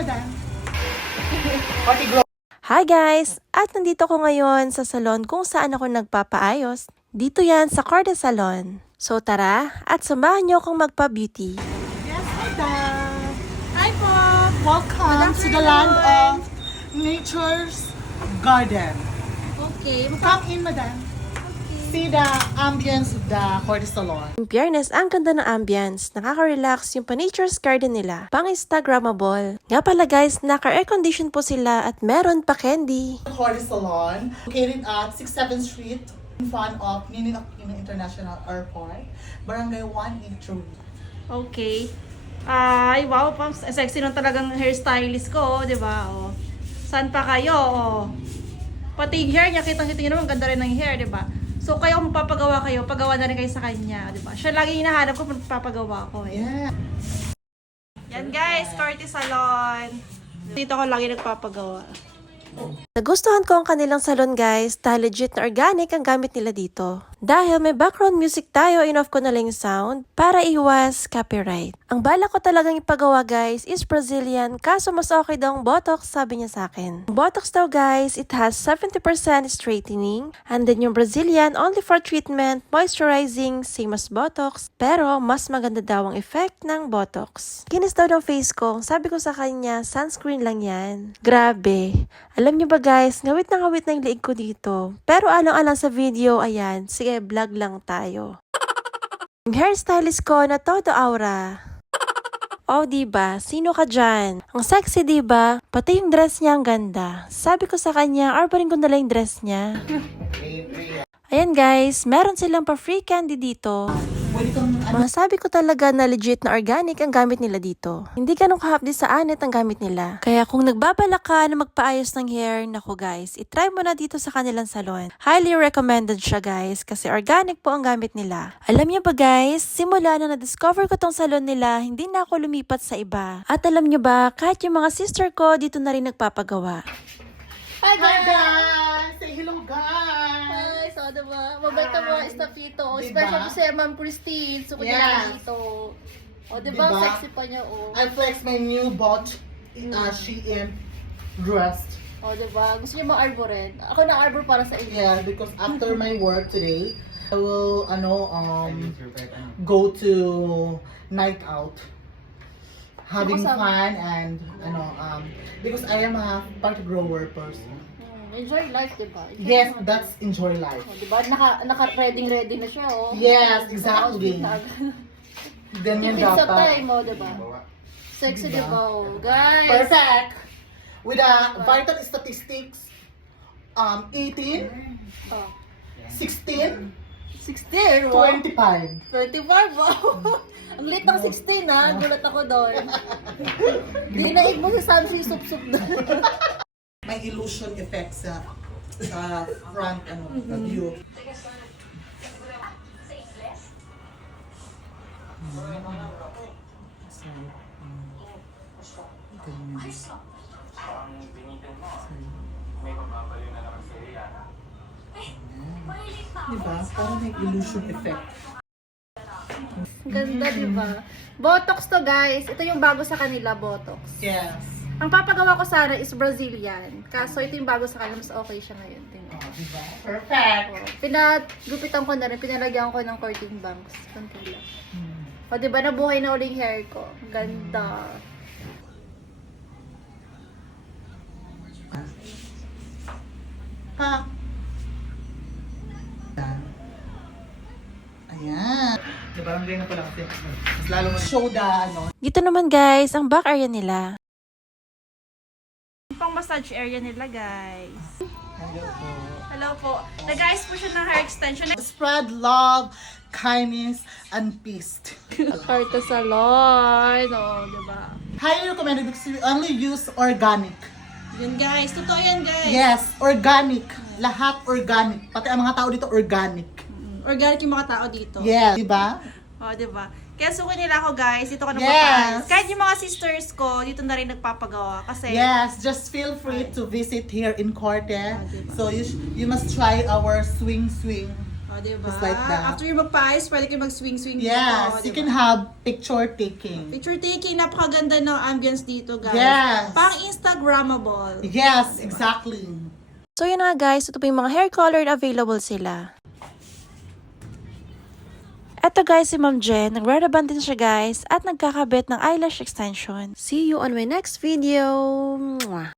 madam. Hi guys! At nandito ko ngayon sa salon kung saan ako nagpapaayos. Dito yan sa Corte Salon. So tara at samahan niyo akong magpa-beauty. Yes, madam. Hi po. Welcome to the land of nature's garden. Okay. Come in, madam. See the ambience of the Corte Salon. In fairness, ang ganda ng ambience. Nakaka-relax yung pa-nature's garden nila. Pang-instagrammable. Nga pala guys, naka-air condition po sila at meron pa candy. Corte Salon, located at 6th Street in front of Ninoy Aquino International Airport, Barangay 183. Okay. Ay, wow, pang sexy nung talagang hairstylist ko, di ba? Oh. Saan pa kayo? Oh. Pati yung hair niya, kitang-kita niyo naman, ganda rin ng hair, di ba? So, kayo kung magpapagawa kayo, pagawa na rin kayo sa kanya, di ba? Siya lagi hinahanap ko kung papagawa ko. Eh. Yeah. Yan guys, Corte Salon. Dito ako lagi nagpapagawa. Nagustuhan ko ang kanilang salon guys dahil legit na organic ang gamit nila dito. Dahil may background music tayo, in-off ko na lang yung sound para iwas copyright. Ang bala ko talagang ipagawa guys is Brazilian, kaso mas okay daw ang Botox, sabi niya sa akin. Ang Botox daw guys, it has 70% straightening, and then yung Brazilian only for treatment, moisturizing, same as Botox, pero mas maganda daw ang effect ng Botox. Kinis daw ng face ko, sabi ko sa kanya, sunscreen lang yan. Grabe. Alam niyo ba guys, ngawit na yung liig ko dito. Pero alang-alang sa video, ayan, sige, vlog lang tayo. Yung hairstylist ko na todo aura. Oh, diba? Sino ka dyan? Ang sexy, diba? Pati yung dress niya ang ganda. Sabi ko sa kanya, orderin ko na lang yung dress niya. Ayan guys, meron silang pa-free candy dito. Masabi ko talaga na legit na organic ang gamit nila dito. Hindi ganun kahapdi sa anit ang gamit nila. Kaya kung nagbabalak ka na magpaayos ng hair, naku guys, itry mo na dito sa kanilang salon. Highly recommended siya guys kasi organic po ang gamit nila. Alam niyo ba guys, simula na na-discover ko tong salon nila, hindi na ako lumipat sa iba. At alam niyo ba, kahit yung mga sister ko dito na rin nagpapagawa. Hi guys! Say hello guys! Hi, so diba? Mabait ang mga estafito. Diba? Special to si Ma'am Christine. So, kanya Yes. lang dito. O, diba? Diba? Sexy pa niya, oh. I flexed my new bought Shein dress. O, diba? Gusto niyo ma-arbor rin? Ako na-arbor para sa inyo. Yeah, because after my work today, I will go to night out. Having Kasama. fun and because I am a party grower person. Enjoy life, diba? Enjoy Yes, mo. that's enjoy life. O, diba? Naka-ready na siya, oh. Yes, exactly. Ganyan Tipid sa dapat. time, oh, diba? Sexy, Diba? diba? Oh. Guys! Perfect. With a vital statistics, 18, Oh. 16, 16, wow. 25. 25, wow. Ang late ng 16, ha? Gulat ako doon. Dinaig mo sa Samsung sup-sup doon. May illusion effect sa front view. Diba? Parang may illusion effect. Ganda, diba? Botox to, guys. Ito yung bago sa kanila, Botox. Yes. Ang papagawa ko sana is Brazilian. Kaso ito yung bago sa kanila, mas okay siya ngayon. Tingnan. Oh, diba? Perfect. Pinagupitan ko na rin, pinalagyan ko ng curtain bangs. Konti lang. O, diba, nabuhay na uling hair ko. Ganda. Ha? Ayan. Diba, parang ganyan ko lang kasi mas lalo mo show the Dito naman guys, ang back area nila. Pang massage area nila, guys. Hello po. Hello po. Nag-ayos po siya ng hair extension. Spread love, kindness, and peace. Corte Salon. O, diba? Highly recommended because we only use organic. Yun, guys. Totoo yan, guys. Yes, organic. Lahat organic. Pati ang mga tao dito organic. Organic yung mga tao dito. Yes. Diba? O, diba? Kaya suko nila ako, guys. Dito ko Yes. nagpapaayos. Kahit yung mga sisters ko, dito na rin nagpapagawa. Kasi, Yes, just feel free to visit here in Corte. diba? So you must try our swing. O, diba? Just like that. After yung magpa-ayos, pwede kayo mag-swing-swing Yes, dito. you can have picture taking. Picture taking, napakaganda ng ambience dito, guys. Yes. Pang Instagrammable. Yes, exactly. So yun na guys, ito po yung mga hair color na available sila. Eto guys, si Ma'am Jen, nag-rubber din siya guys at nagkakabit ng eyelash extension. See you on my next video! Mwah!